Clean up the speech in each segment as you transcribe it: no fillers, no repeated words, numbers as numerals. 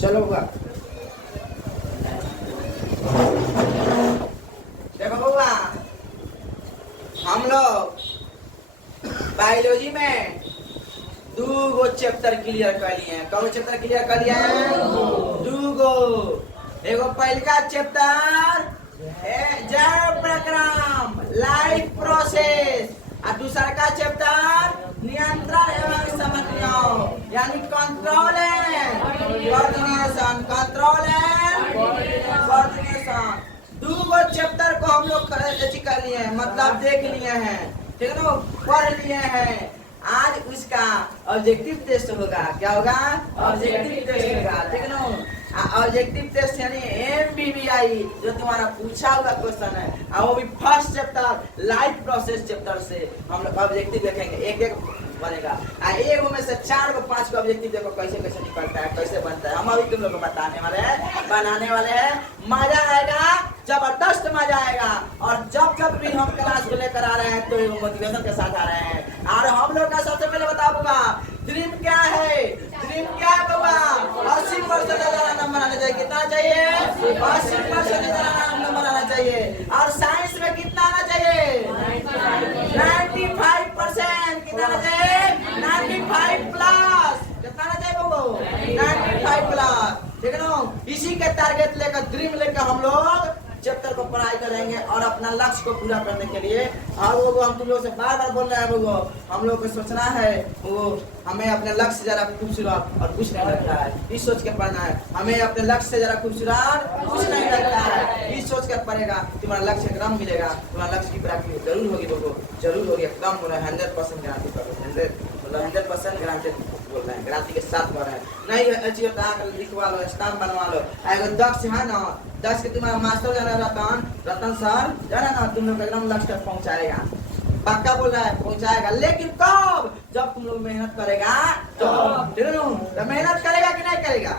चलो हुआ देखो बउआ, हम लोग बायोलॉजी में 2 चैप्टर क्लियर कर लिए हैं। कौन चैप्टर क्लियर कर लिया है? 2। एगो पहला चैप्टर जैव प्रक्रम लाइफ प्रोसेस और दूसरा का चैप्टर नियंत्रण एवं समन्वय यानी control and coordination. Control and coordination 2 chapter को हम लोग कर लिए हैं, मतलब देख लिए हैं, ठीक है ना, पढ़ लिए हैं। आज उसका ऑब्जेक्टिव टेस्ट होगा। क्या होगा? ऑब्जेक्टिव टेस्ट होगा, ठीक है ना। ऑब्जेक्टिव टेस्ट यानी MBBI जो तुम्हारा पूछा हुआ क्वेश्चन है, और वो भी first chapter life process chapter से हम लोग ऑब्जेक्टिव देखेंगे। एक बनेगा, एगो में से 4 को 5 को ऑब्जेक्टिव देखो कैसे कैसे निकलता है, कैसे बनता है। हम अभी तुम लोग को बताने वाले हैं, बनाने वाले हैं। मजा आएगा, जबरदस्त मजा आएगा। और जब भी हम क्लास को लेकर आ रहे हैं तो मोटिवेशन के साथ आ रहे हैं। और हम लोग का सबसे पहले बताऊंगा ड्रीम क्या है। ड्रीम क्या है बाबा? 80% नंबर आना चाहिए। कितना चाहिए? 80% नंबर आना चाहिए। और साइंस में कितना आना चाहिए? 95%। कितना आना चाहिए? 95 प्लस। कितना आना चाहिए बाबू? 95 प्लस, ठीक है ना। इसी के टारगेट लेकर, ड्रीम लेकर हम लोग चैप्टर को पढ़ाई करेंगे और अपना लक्ष्य को पूरा करने के लिए। और वो हम तुम लोग से बार बार बोल रहे हैं, वो हम लोग को सोचना है, वो हमें अपने लक्ष्य से जरा खूबसूरत और कुछ नहीं लगता है, इस सोच के पढ़ना है। हमें अपने लक्ष्य से जरा खूबसूरत कुछ नहीं लगता है, इस सोच कर पढ़ेगा। तुम्हारा लक्ष्य एकदम मिलेगा, तुम्हारा लक्ष्य की प्राप्ति जरूर होगी लोगों, जरूर होगी। एकदम बोला 100% गारंटी कर 100% गारंटी बोल रहे हैं, गारंटी के साथ बोल रहे हैं। नहीं अच्छी होता है, लिखवा लो, स्टाम्प बनवा लो। अगर दक्ष है ना, दक्ष के तुम्हारा मास्टर जाना रतन सर जाना ना, तुम लोग एकदम लक्ष्य तक पहुंचाएगा। पक्का बोल रहा है, पहुंचाएगा। लेकिन कब? जब तुम लोग मेहनत करेगा तो मेहनत करेगा कि नहीं करेगा?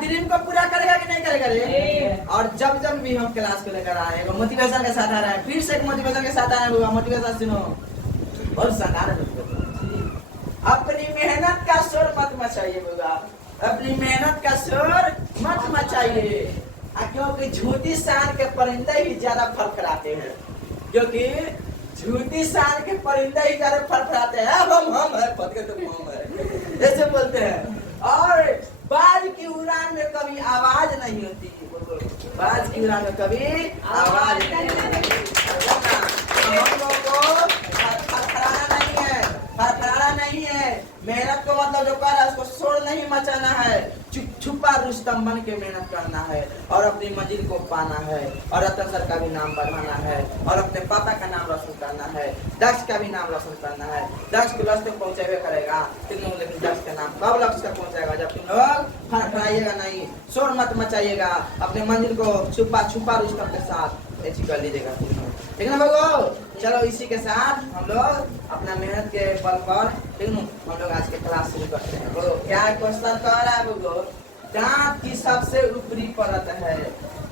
ड्रीम को पूरा करेगा कि नहीं करेगा रे? और जब भी हम क्लास को लेकर आ रहे हैं, मोटिवेशन के साथ आ रहे हैं, फिर से मोटिवेशन के साथ आ रहे हैं। मोटिवेशन सुनो, बहुत शानदार है। अपनी मेहनत का शोर मत मचाइए बाबा, अपनी मेहनत का शोर मत मचाइए। क्योंकि झूठी शान के परिंदे ही ज्यादा फड़फड़ाते हैं, क्योंकि झूठी शान के परिंदे ही ज्यादा फड़फड़ाते हैं। हम है पद के, तुम हम है ऐसे बोलते हैं। और बाज की उड़ान में कभी आवाज नहीं होती, बाज की उड़ान में कभी आवाज नहीं होती। हम लोगों को फड़फड़ाना नहीं है, फड़फड़ाना नहीं है। मेहनत को मतलब जो कर रहा है उसको शोर नहीं मचाना है, छुपा रुस्तम बन के मेहनत करना है और अपनी मंजिल को पाना है। और रतन सर का भी नाम बढ़ाना है और अपने पापा का नाम रोशन करना है। दक्ष का भी नाम रोशन करना है। दक्ष को लक्ष्य तक पहुंचावे करेगा तुम लोग, लेकिन दक्ष का नाम कब लक्ष्य तक पहुंचाएगा? जब तुम लोग फड़फड़ाइएगा नहीं, शोर मत मचाइएगा, अपने मंजिल को छुपा रुस्तम के साथ ऐसी कर लीजिएगा, ठीक है ना बाबू? चलो इसी के साथ हम लोग अपना मेहनत के बल पर, ठीक है, हम लोग आज के क्लास शुरू करते हैं। बोलो क्या क्वेश्चन कह रहा है बाबू? दांत की सबसे ऊपरी परत है,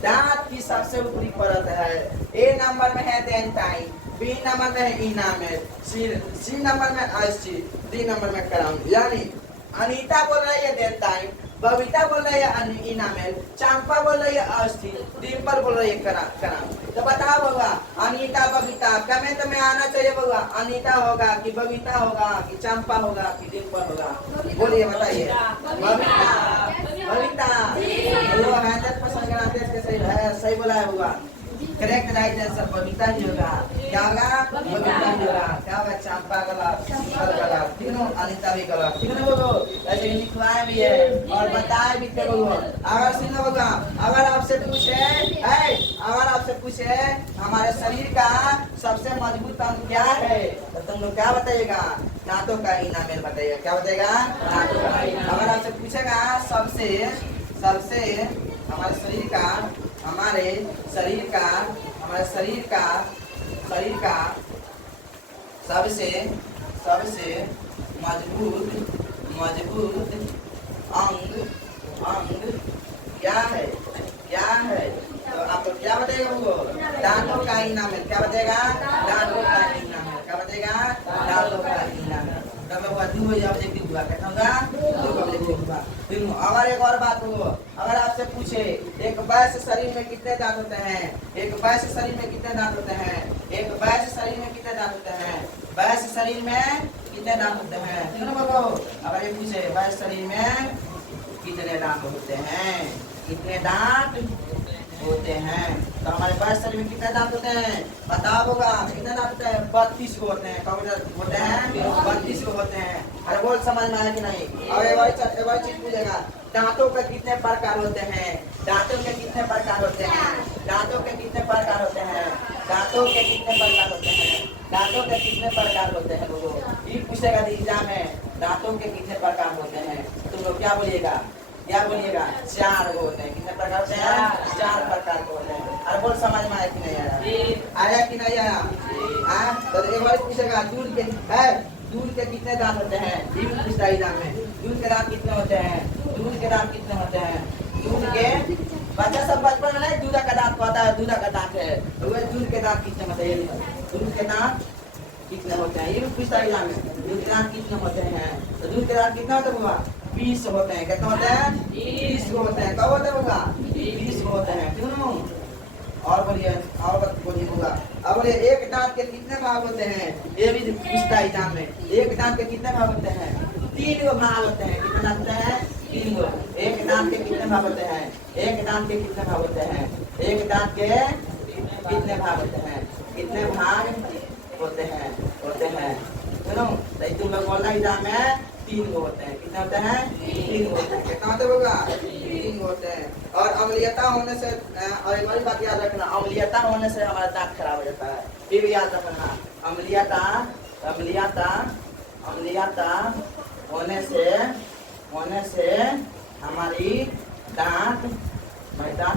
दांत की सबसे ऊपरी परत है। ए नंबर में है डेंटाइन, बी नंबर में है इनामेल, सी नंबर में अस्थिर, डी नंबर में क्राउन। यानी अनीता बोल रही है डेंटाइन, बबीता बोल रही है इनामेल, चंपा बोल रही है अस्थिर, डिम्पल बोल रही है क्राउन। तो बताओ बउआ, अनीता बबीता कमेंट में आना चाहिए बउआ। अनीता होगा कि बबीता होगा कि चंपा होगा कि डिम्पल होगा? बोलिए, बताइए। बबीता, बबीता। 100% गारंटी सही है, सही बोला है बउआ। करेक्ट राइट आंसर बबीता ही होगा। क्या होगा? बबीता ही होगा। क्या होगा? चंपा गलत, गलत, ठीक है। अनीता भी गलत, ठीक है ना बोलो? ऐसे लिखवाए भी है और बताए भी थे बोलो। अगर सुनो बोला, अगर आपसे पूछे हमारे शरीर का सबसे मजबूत अंग क्या है, तो तुम लोग क्या बताइएगा? दांतों का इनामेल बताइएगा। क्या बताइएगा? दांतों का। अगर आपसे पूछेगा सबसे हमारे शरीर का सबसे मजबूत अंग क्या है? तो आप लोग क्या बताएगा उनको? दांतों का इनामेल। क्या बताएगा? दांतों का इनामेल। क्या बताएगा? दांतों का इनामेल। तब वो 2 ऑब्जेक्टिव हुआ, क्या होगा? 2 ऑब्जेक्टिव हुआ। फिर क्यों? अगर एक और बात हो, अगर आपसे पूछे एक वैश्य शरीर में कितने दांत होते हैं? एक वैश्य शरीर में कितने दांत होते हैं? एक वैश्य शरीर में कितने दांत होते हैं? वैश्य शरीर में कितने दांत होते हैं? क्यों बोलो? अगर ये पूछे वैश्य शरीर में कितने दांत होते हैं? कितने दांत होते हैं? तो हमारे वैश्य शरीर में कितने दांत होते हैं? बताओ होगा कितने दांत होते हैं? 32 को होते हैं। कब होते हैं? 32 को होते हैं। अरे बोल समझ में आया कि नहीं? अब एक और चीज पूछेगा, दांतों के कितने प्रकार होते हैं? दांतों के कितने प्रकार होते हैं? दांतों के कितने प्रकार होते हैं? दांतों के कितने प्रकार होते हैं? दांतों के कितने प्रकार होते हैं लोगों? ये पूछेगा एग्जाम में, दांतों के कितने प्रकार होते हैं? तुम लोग क्या बोलिएगा? क्या बोलिएगा? 4 होते हैं। कितने प्रकार होते हैं? 4 प्रकार के होते हैं। अरे बोल समझ में आया कि नहीं आया? आया कि नहीं आया? तो एक बार पूछेगा दूध के कितने दांत होते हैं? ये भी पूछता है एग्जाम में। दूध के दांत कितने होते हैं? दूध के दांत कितने होते हैं? दूध के बच्चा सब बचपन में दूधा का दांत पता है, दूधा का दांत है, तो वह दूध के दांत कितने होते हैं? दूध के दांत कितने होते हैं? ये भी पूछता है एग्जाम में। दूध के दांत कितने होते हैं? तो दूध के दांत कितने होते हैं? 20 होते हैं। कितने होते हैं? 20 होते हैं। कब होते होगा? 20 होते हैं। क्यों? और बोलिए, और बोलिए होगा। अब बोलिए एक दांत के कितने भाग होते हैं? ये भी पूछता है एग्जाम में। एक दांत के कितने भाग होते हैं? 3 गो भाग होते हैं। कितने दांत होते हैं? 3 गो। एक दांत के कितने भाग होते हैं? एक दांत के कितने भाग होते हैं? एक दांत के कितने भाग होते हैं? कितने भाग होते हैं? होते हैं। सुनो, तुम लोग बोलना एग्जाम में 3 गो होते हैं। कितने होते हैं? 3 गो होते हैं। कितना होते होगा? 3 गो होते हैं। और अम्लीयता होने से, और एक और बात याद रखना, अम्लीयता होने से हमारा दांत खराब हो जाता है। ये भी याद रखना, अम्लीयता अम्लीयता अम्लीयता होने से हमारी दांत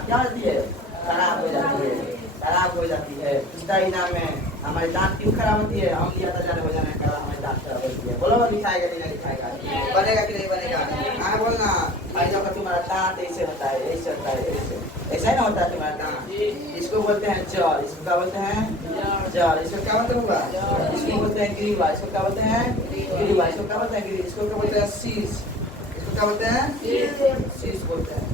क्या होती है? खराब हो जाती है। खराब हो जाती है। इसका इनाम में हमारी दांत क्यों खराब होती है? अम्लीयता जाने हो जाने के कारण हमारी दांत खराब होती है। बोलो लिखाएगा कि नहीं लिखाएगा? बनेगा कि नहीं बनेगा? हाँ बोलना। ऐसा का तुम्हारा दांत ऐसे होता है, ऐसे होता है, ऐसे ऐसा ही ना होता है तुम्हारा दांत। इसको बोलते हैं जड़। इसको क्या बोलते हैं? जड़। इसको क्या बोलते होगा? इसको बोलते हैं ग्रीवा। इसको क्या बोलते हैं? ग्रीवा। इसको क्या बोलते हैं? ग्रीवा। इसको क्या बोलते हैं? शीश। इसको क्या बोलते हैं? शीश बोलते हैं।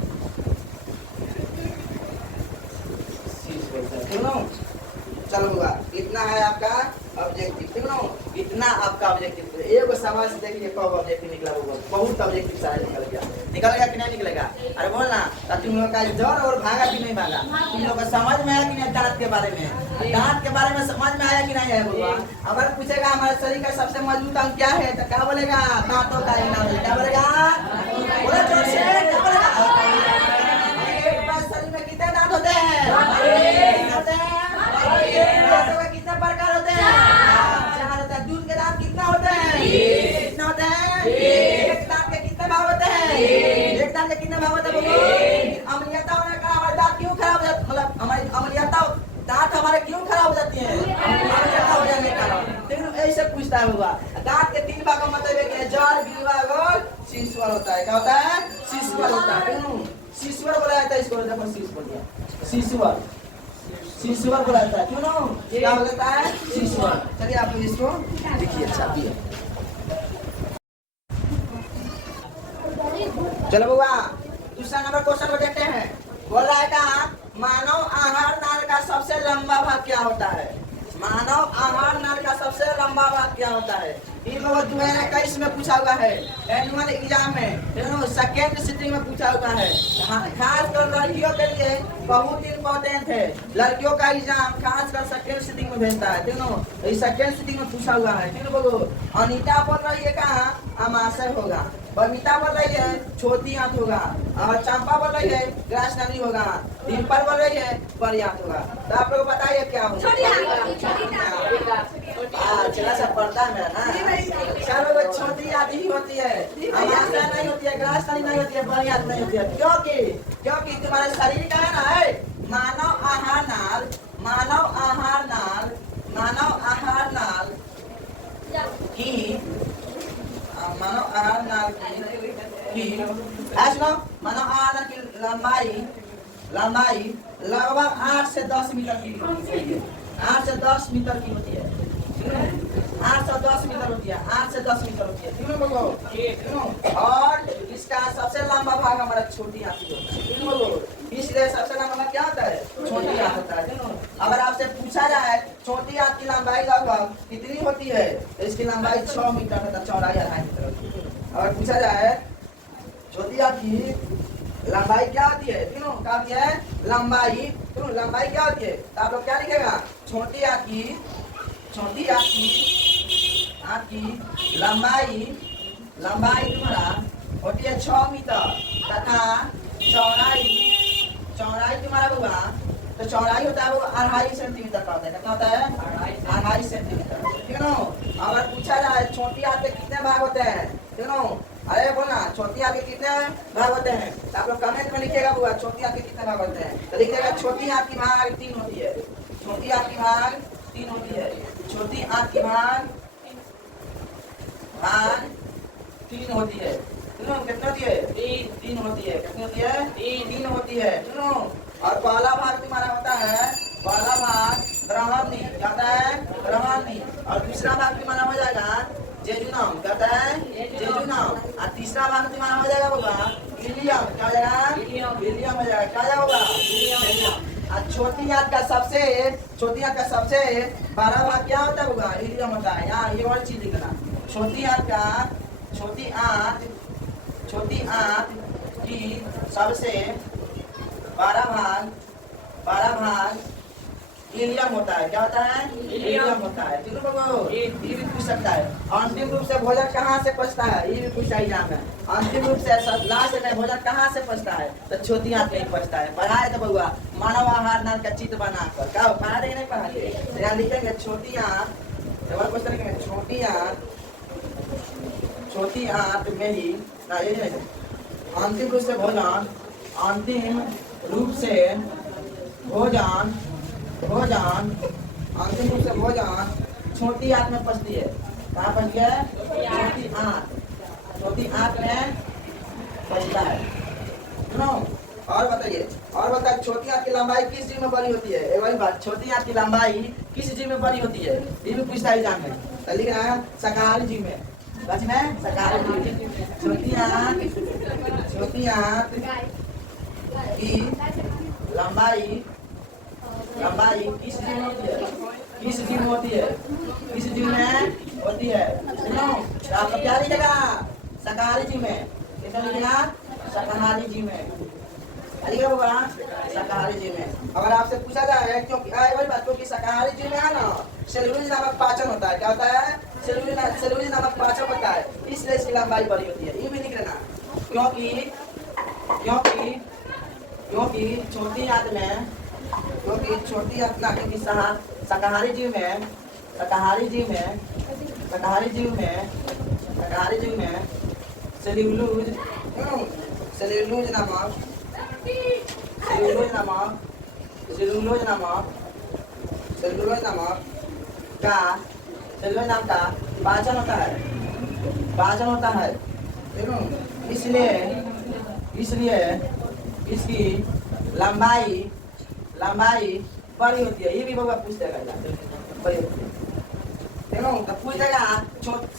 चलो होगा, इतना है आपका ऑब्जेक्टिव। ठीक ना? इतना आपका ऑब्जेक्टिव। एक सवाल से देखिए कब ऑब्जेक्टिव निकला होगा। बहुत ऑब्जेक्टिव सारा निकलेगा कि नहीं निकलेगा? अरे बोलना, तुम लोग का जड़ और भागा कि नहीं भागा? तुम लोग का समझ में आया कि नहीं? दांत के बारे में, दांत के बारे में समझ में आया कि नहीं आया? बोलवा अगर पूछेगा हमारे शरीर का सबसे मजबूत अंग क्या है, तो क्या बोलेगा? दांतों का। क्या बोलेगा? बोले जोर से, क्या बोलेगा? शरीर में कितने दांत होते हैं? दांतों के कितने प्रकार होते हैं? 4 होते हैं। दूध के दांत कितना होते हैं? कितने होते हैं? एक दांत के कितने भाग होते हैं? एक दांत के कितने भाग होते हैं? बोलो। अम्लीयता होने का हमारे दांत क्यों खराब हो जाते? मतलब हमारी अम्लीयता दांत हमारे क्यों खराब हो जाती है? अम्लीयता हो जाने के कारण। ऐसे पूछता है होगा। दांत के 3 भाग का मतलब है कि जड़, ग्रीवा और शीश्वर होता है। क्या होता है? शीश्वर होता है। शीश्वर बोला जाता है इसको। देखो शीश बोल दिया, शीश्वर। शीश्वर बोला जाता है। क्यों ना? क्या बोलता है? शीश्वर। चलिए आप इसको देखिए। अच्छा दिया। चलो बुआ, दूसरा नंबर क्वेश्चन को देखते हैं। बोल रहा है का मानव आहार नाल का सबसे लंबा भाग क्या होता है? मानव आहार नाल का सबसे लंबा भाग क्या होता है? ये बहुत 2021 में पूछा हुआ है, एनुअल एग्जाम में, सेकेंड सिटिंग में पूछा हुआ है। खास कर लड़कियों के लिए बहुत इम्पोर्टेंट है। लड़कियों का एग्जाम खास कर सेकेंड सिटिंग में भेजता है। तीनों सेकेंड सिटिंग में पूछा हुआ है। तीनों बोलो। अनीता बोल रही है कहाँ? अमाशय होगा। बबीता बोल रही है छोटी आंत होगा। और चंपा बोल रही है ग्रास नदी होगा। डिम्पल बोल रही है बड़ी आंत होगा। तो आप लोग बताइए क्या होगा? चला सा पड़ता है मेरा ना। चलो छोटी आंत ही होती है, अमाशय नहीं होती है, ग्रास नदी नहीं होती है, बड़ी आंत नहीं होती है। क्योंकि तुम्हारे शरीर का है ना है मानव आहार नाल की मानव आहार नाल की लंबाई लगभग 8 से 10 मीटर की होती है। 8 से 10 मीटर की होती है। 8 से 10 मीटर होती है। 8 से 10 मीटर होती है। और इसका सबसे लंबा भाग हमारा छोटी आंत होता है, इसलिए सबसे लंबा भाग क्या होता है? छोटी आंत होता है। अगर आपसे पूछा जाए छोटी आंत की लंबाई लगभग कितनी होती है, तो इसकी लंबाई 6 मीटर होता है, चौड़ाई 2.5 मीटर होती है। अगर पूछा जाए छोटी आंत की लंबाई क्या होती है, क्या होती है? लंबाई लंबाई क्या होती है? तो आप लोग क्या लिखेगा? छोटी आंत की लंबाई तुम्हारा होती है 6 मीटर तथा चौड़ाई तुम्हारा होगा, तो चौड़ाई होता है वो 2.5 सेंटीमीटर का होता है। कितना होता है? 2.5 सेंटीमीटर, ठीक है ना। अगर पूछा जाए छोटी आंत के कितने भाग होते हैं, ठीक है, अरे बोलना छोटी आंत के कितने भाग होते हैं, तो आप लोग कमेंट में लिखिएगा बुआ छोटी आंत के कितने भाग होते हैं। तो लिखिएगा छोटी आंत की भाग 3 होती है, छोटी आंत की भाग 3 होती है, छोटी आंत की भाग 3 होती है। सुनो कितनी होती है? 3 होती है। कितनी होती है? 3 होती है। सुनो, और पहला भाग तुम्हारा होता है, पहला भाग ग्रहणी, क्या होता है? ग्रहणी। और दूसरा भाग तुम्हारा हो जाएगा जेजुनम, क्या होता है? जेजुनम। और तीसरा भाग तुम्हारा हो जाएगा होगा इलियम, क्या हो जाएगा? इलियम हो जाएगा, क्या होगा? और छोटी आंत का सबसे बड़ा भाग क्या होता है होगा? इलियम होता है। यहाँ ये और चीज लिखना, छोटी आंत की सबसे बड़ा भाग इलियम होता है। क्या होता है? इलियम होता है। ठीक है बाबू, ये भी पूछ सकता है। अंतिम रूप से भोजन कहाँ से पचता है, ये भी पूछा एग्जाम में। अंतिम रूप से लास्ट में भोजन कहाँ से पचता है, तो छोटी आंत में ही पचता है। पढ़ाए तो बउआ मानव आहार नाम का चित्र बनाकर, क्या पढ़ा रहे नहीं पढ़ा रहे? यहाँ लिखेंगे छोटी आंत, क्वेश्चन लिखेंगे छोटी आंत में ही ना, ये नहीं अंतिम रूप से भोजन अंतिम रूप से भोजन छोटी आंत में पचती है। कहाँ पचती है? छोटी आंत में पचता है। सुनो और बताइए, छोटी आंत की लंबाई किस जीव में बड़ी होती है? एक वही बात, छोटी आंत की लंबाई किस जीव में बड़ी होती है, ये भी पूछता है एग्जाम में। तो लिखना है शाकाहारी जीव में, बच में शाकाहारी जीव। छोटी आंत की लंबाई किस जीव में होती है? किस जीव में होती है? सुनो, तो आप क्या लिखेगा? शाकाहारी जीव में। किसमें लिखेगा? शाकाहारी जीव में लिखेगा, शाकाहारी जीव में। अगर आपसे पूछा जाए क्योंकि क्योंकि शाकाहारी जीव में है ना सेल्यूलोज नामक पाचन होता है। क्या होता है? सेल्यूलोज नामक पाचन होता है, इसलिए इसकी लंबाई बड़ी होती है। ये भी लिख लेना, क्योंकि छोटी आंत में शाकाहारी जीव में सेल्यूलोज नाम का पाचन होता है। इसलिए इसकी लंबाई बड़ी होती है। ये भी बाबा पूछ देगा, बड़ी होती है। देखो तो पूछ देगा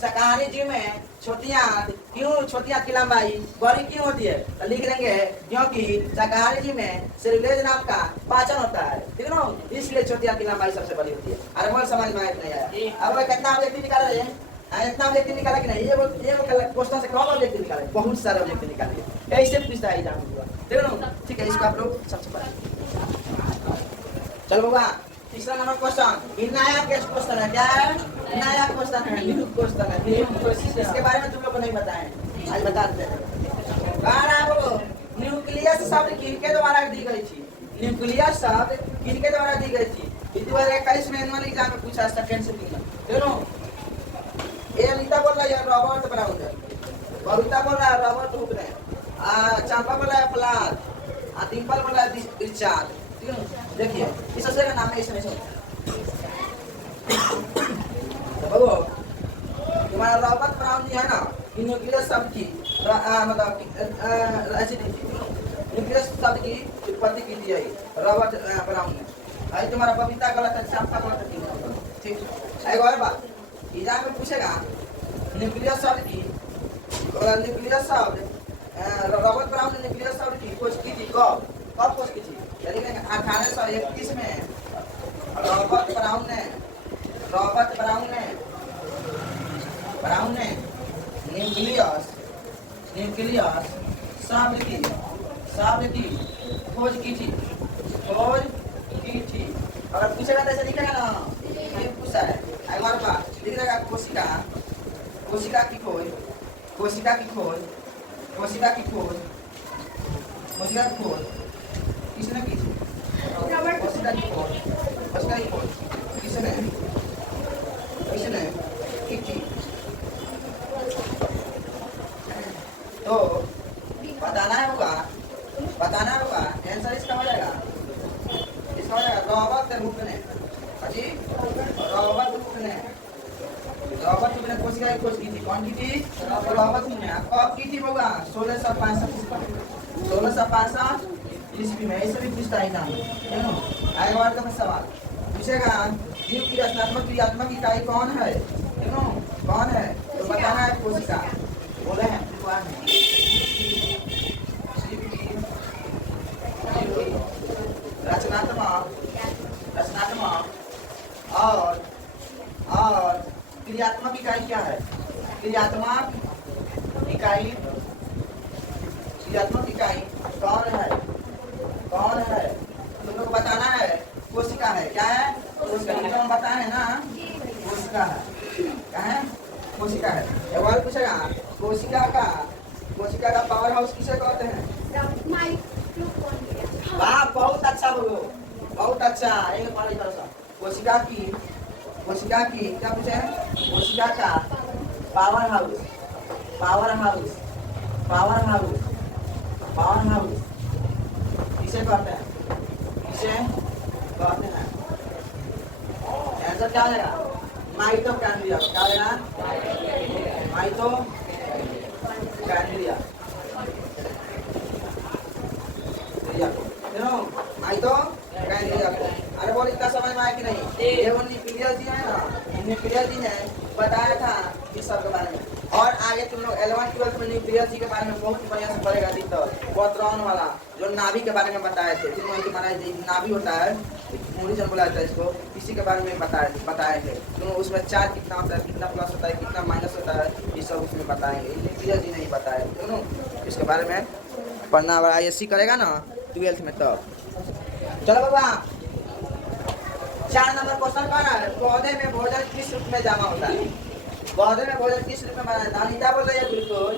शाकाहारी जीव में छोटी आंत की लंबाई बड़ी क्यों होती है, तो लिख देंगे क्योंकि शाकाहारी जीव में सेल्यूलोज नाम का पाचन होता है, ठीक है ना, इसलिए छोटी आंत की लंबाई सबसे बड़ी होती है। अरे बोल समझ में नहीं आया? अब कितना ऑब्जेक्टिव निकाला है? इतना ऑब्जेक्टिव निकाला कि नहीं? ये क्वेश्चन से कौन ऑब्जेक्टिव निकाले? बहुत सारे ऑब्जेक्टिव निकाले, ऐसे पूछता है एग्जाम में, ठीक है ना। ठीक है, इसको आप लोग सबसे पहले चलो बाबा तीसरा नंबर क्वेश्चन, नया क्वेश्चन है। क्या है? नया क्वेश्चन है, न्यू क्वेश्चन है। इसके बारे में तुम लोग को नहीं बताएं, आज बता देते हैं। न्यूक्लियस शब्द किनके द्वारा दी गई थी? न्यूक्लियस शब्द किनके द्वारा दी गई थी? 2021 में एनुअल एग्जाम में पूछा, सेकंड सिटिंग में। देखो ये अनीता बोल रहा है रॉबर्ट ब्राउन, बबीता बोल रहा है रॉबर्ट हुक ने, चंपा बोल रहा है प्लाट, डिम्पल बोल रहा है रिचार्ड। देखिए इस का नाम है इसमें बाबू तुम्हारा रॉबर्ट ब्राउन जी है ना, न्यूक्लियस शब्द की मतलब न्यूक्लियस शब्द की उत्पत्ति की थी रॉबर्ट ब्राउन ने। भाई तुम्हारा बबीता गलत है, चंपा गलत है, ठीक। एक और बात एग्जाम में पूछेगा न्यूक्लियस शब्द रॉबर्ट ब्राउन ने न्यूक्लियस शब्द की खोज की थी कब खोज की थी? यानी कि 1831 में रॉबर्ट ब्राउन ने न्यूक्लियस शब्द की खोज की थी। अगर पूछेगा तो ऐसे लिखेगा ना, ये पूछा है हमारे पास लिख देगा कोशिका की खोज किसने की थी? कोशिका की खोज किसने की थी? तो बताना होगा आंसर इसका हो जाएगा रॉबर्ट हुक ने कोशिका की खोज की थी। कौन की थी? रॉबर्ट हुक ने। कब की थी होगा? 1665 ईस्वी में। ऐसे भी पूछता है एग्जाम में। आएगा और का सवाल पूछेगा जीव की रचनात्मक क्रियात्मक इकाई कौन है? कौन है? तो बताना है कोशिका। बोले हैं रचनात्मक और क्रियात्मक इकाई क्या है? क्रियात्मक इकाई कौन है? तुम लोग बताना है कोशिका है। क्या है? कोशिका। हम बताए ना कोशिका है। क्या है? कोशिका है। एक बार पूछेगा कोशिका का पावर हाउस किसे कहते हैं? वाह, बहुत अच्छा बोलो, बहुत अच्छा। कोशिका की क्या पूछे? कोशिका का पावर हाउस किसे कहते हैं? आंसर क्या हो जाएगा? माइटोकॉन्ड्रिया। क्या हो जाएगा? माइटोकॉन्ड्रिया। अरे बोल, इतना समझ में आया कि नहीं? ये वो न्यूक्लियस जी है ना, न्यूक्लियस जी ने बताया था इस सब के बारे में। और आगे तुम लोग 11th 12th में न्यूक्लियस जी के बारे में बहुत बढ़िया से पढ़ेगा। पोत्रॉन वाला जो नाभि के बारे में बताए थे, तुम्हारा नाभि होता है, मूरीजन बोला जाता है इसको, इसी के बारे में बताए थे। तो उसमें चार्ज कितना होता है, कितना प्लस होता है, कितना माइनस होता है, ये सब उसमें बताएंगे। न्यूक्लियस जी नहीं बताए दोनों। इसके बारे में पढ़ना वाला ISC करेगा ना 12th में तब। चलो बाबा, 4 नंबर क्वेश्चन कौन है? पौधे में भोजन किस रूप में जमा होता है? पौधे में भोजन किस रूप में बना है? अनिता बोल रही है ग्लूकोज,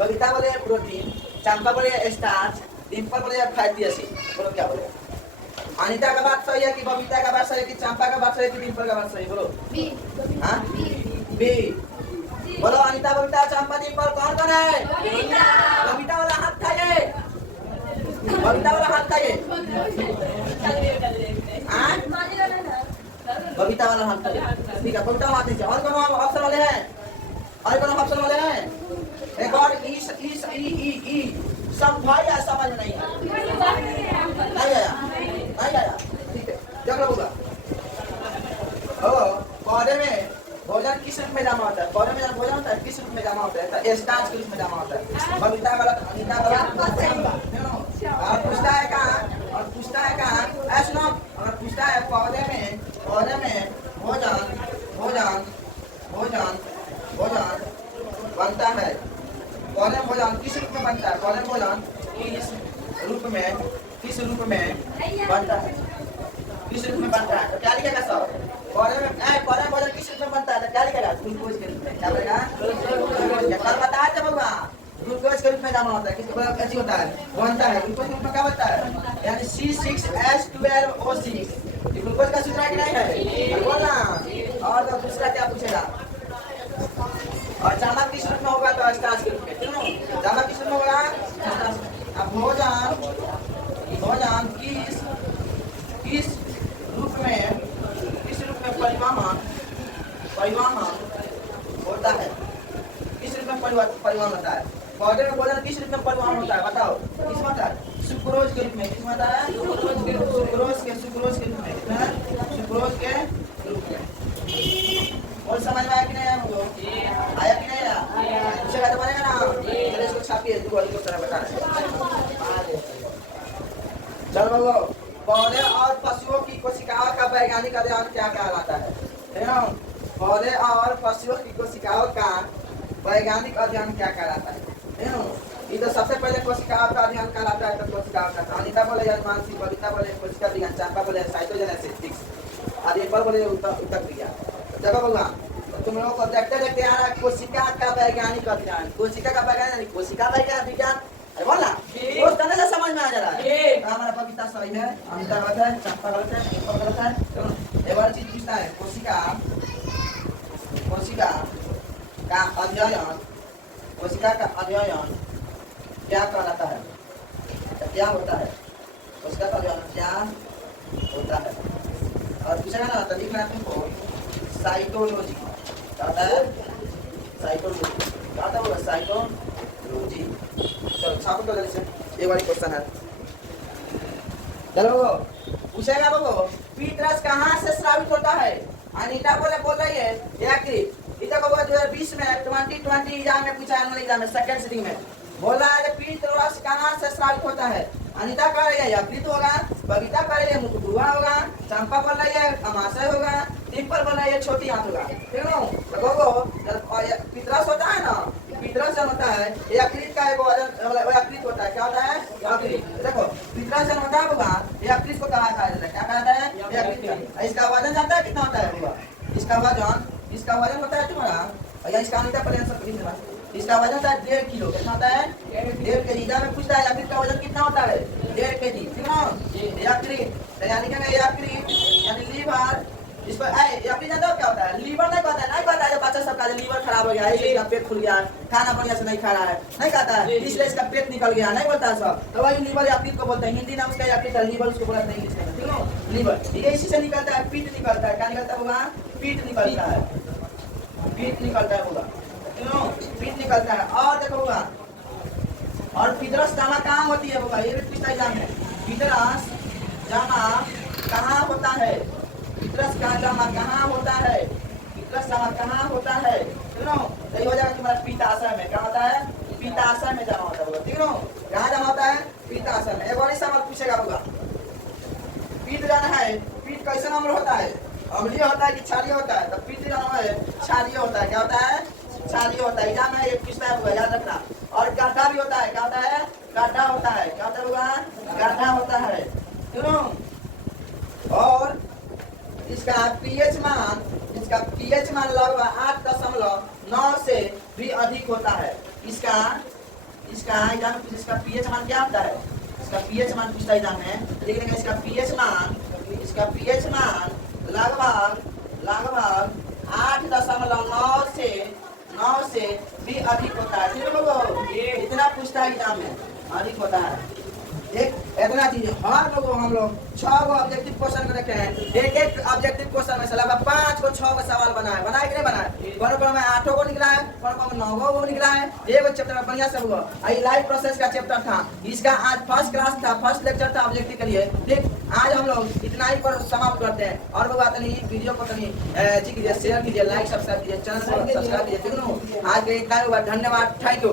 बबीता बोल रही है प्रोटीन, चंपा बोल रही है स्टार्च, डिम्पल बोल रही है फैटी एसिड। बोलो क्या बोले? अनिता का बात सही है कि बबीता का बात सही है कि चंपा का बात सही है कि डिम्पल का बात सही? बोलो बी। बोलो अनिता, बबीता, चंपा, डिम्पल कौन है? बबीता वाला हाथ खाइए, बबीता वाला हाथ खाइए। बबीता वाला हाथ खाइए। ठीक है, बबीता हाथ नीचे। और कौन ऑप्शन वाले हैं? एक और ई सब भाई या समझ नहीं आया। ठीक है, जब होगा पौधे में भोजन किस रूप में जमा होता है? पौधे में भोजन होता है किस रूप में जमा होता है? तो स्टार्च के रूप में जमा होता है। बबीता वाला अनिता वाला और पूछता है कहाँ ऐसा। अगर पूछता है पौधे में भोजन बनता है, पौधे में भोजन किस रूप में बनता है? पौधे में भोजन किस रूप में बनता है? तो क्या लिखेगा सब? पौधे में भोजन किस रूप में बनता है? तो क्या लिखेगा? ग्लूकोज के रूप में। क्या बोलेगा? कल बताया था बाबा, ग्लूकोज के रूप में जमा होता है। किसके बाद कैसी होता है? बनता है। ग्लूकोज के रूप में क्या बनता है? यानी C6H12O6। ग्लूकोज का सूत्र है कि नहीं है? बोलना। और तो दूसरा क्या पूछेगा? और जामा किस रूप में होगा? तो स्टार्च के रूप में। क्यों? जामा किस रूप में होगा? अब भोजन किस रूप में परिवहन होता है? किस रूप में परिवहन होता है? पौधे में भोजन किस रूप में परिवहन होता है? बताओ किस होता है? सुक्रोज के रूप में। किस होता है? सुक्रोज के रूप में। कितना है? सुक्रोज के रूप में। और समझ में आया कि नहीं? आया कि नहीं आया? पूछेगा तो बनेगा ना। चलो इसको छापिए, 2 वाली को तरह बाबू पौधे और पशुओं की कोशिकाओं का वैज्ञानिक अध्ययन क्या कहलाता है? पौधे और पशुओं की कोशिकाओं का वैज्ञानिक अध्ययन क्या कहलाता है? ये तो सबसे पहले कोशिकाओं का अध्ययन कहलाता है। तो कोशिकाओं का अनिता बोले मानसी, बबीता बोले कोशिका विज्ञान, चंपा बोले साइटोजेनेसिस, आदित्य बोले उत्तक विज्ञान। देखो भगवान, तो तुम लोगों को देखते देखते आ रहा है कोशिका का वैज्ञानिक अध्ययन। कोशिका का वैज्ञानिक, कोशिका वैज्ञानिक विज्ञान, अरे बोला उस तरह से समझ में आ जा रहा है। हमारा बबीता सही है, अनिता गलत है, चंपा गलत है, दीपक गलत है। तो एक और चीज पूछता है, कोशिका का अध्ययन, कोशिका का अध्ययन क्या कहलाता है? क्या होता है? कोशिका का अध्ययन क्या होता है? और पूछेगा ना तो लिखना तुमको साइटोलॉजी। क्या होता है? साइटोलॉजी। क्या होता है? साइटोलॉजी। चलो छापो तो जल्दी से, ये वाली क्वेश्चन है। चलो पूछेगा बाबू, पीत रस कहाँ से स्रावित होता है? अनीता बोल रही है यकृत। इधर बाबू 2020 में 2020 एग्जाम में पूछा, एनुअल एग्जाम में सेकंड सिटिंग में बोल रहा है पीत रस कहाँ से स्रावित होता है? अनीता कह रही है यकृत होगा, बबीता कह रही है मुखगुहा होगा, चंपा बोल रही है अमाशय होगा, डिम्पल बोल रही है छोटी आंत होगा। ठीक है? तो बाबू पितरस होता है ना, पितरस होता है यकृत का एक यकृत होता है। क्या होता है? यकृत। देखो पितरस होता है बाबा, यकृत को कहा जाता है। क्या कहता है? यकृत। इसका वजन जानता है कितना होता है बाबा? इसका वजन होता है तुम्हारा, या इसका अनीता पर आंसर लिख देना। इसका वजन होता है 1.5 किलो। कितना होता है? 1.5 केजी। एग्जाम में पूछता है यकृत का वजन कितना होता है? 1.5 केजी। ठीक है? यकृत यानी क्या? यकृत यानी लीवर। इसको यकृत जानते हो क्या होता है? लीवर नहीं कहता है, नहीं कहता है। बच्चा सब का लीवर खराब हो गया है, इसका पेट खुल गया है, खाना बढ़िया से नहीं खा रहा है, नहीं कहता है, इसलिए इसका पेट निकल गया, नहीं बोलता है सब। तो वही लीवर यकृत को बोलते हैं। हिंदी नाम उसका यकृत है, लीवर उसको बोलते हैं इंग्लिश में। ठीक है? लीवर। ठीक है? इसी से निकलता है, पीट निकलता है। क्या निकलता है होगा? पीट निकलता है, पीट निकलता है होगा। पीट निकलता है। और देखो होगा, और पितरस जामा कहाँ होती है होगा? ये भी पूछता एग्जाम में। पितरस जामा कहाँ होता है? पितरस का जामा कहाँ होता है? पितरस जामा कहाँ होता है? ठीक है? यही हो जाएगा तुम्हारा पीताशय में। क्या होता है? पीताशय में जमा होता है। ठीक है? कहाँ जमा होता है? पीताशय में। एक और सवाल पूछेगा होगा, पीत जाना है, पीत कैसे अम्ल होता है? अम्लीय होता है कि क्षारीय होता है? तो पीत जाना है क्षारीय होता है। क्या होता है? क्षारीय होता है। एग्जाम में ये पूछता है, याद रखना। और गड्ढा भी होता है। क्या होता है? गड्ढा होता है। क्या होता है? गड्ढा होता है। सुनो, और इसका पीएच मान लगभग 8.9 से भी अधिक होता है। इसका एग्जाम में इसका पीएच मान क्या होता है? इसका पीएच मान पूछता है एग्जाम में। देखिएगा इसका पीएच मान लगभग 8.9 से भी अधिक होता है। ठीक है? इतना पूछता है एग्जाम में, अधिक होता है। एक इतना चीज हर लोगों हम लोग 6 गो ऑब्जेक्टिव क्वेश्चन में रखे हैं। एक ऑब्जेक्टिव क्वेश्चन में से लगभग 5 को 6 को सवाल बनाए कि नहीं बनाए? कोनो में 8 को निकला है, कोनो में 9 को निकला है। एक चैप्टर में बढ़िया से हुआ। ये लाइफ प्रोसेस का चैप्टर था, इसका आज फर्स्ट क्लास था, फर्स्ट लेक्चर था ऑब्जेक्टिव के लिए। ठीक, आज हम लोग इतना ही पर समाप्त करते हैं। और वो बात नहीं, वीडियो को तनी जी कीजिए, शेयर कीजिए, लाइक सब्सक्राइब कीजिए, चैनल को सब्सक्राइब कीजिए। ठीक है? आज के इतना ही हुआ। धन्यवाद, थैंक यू।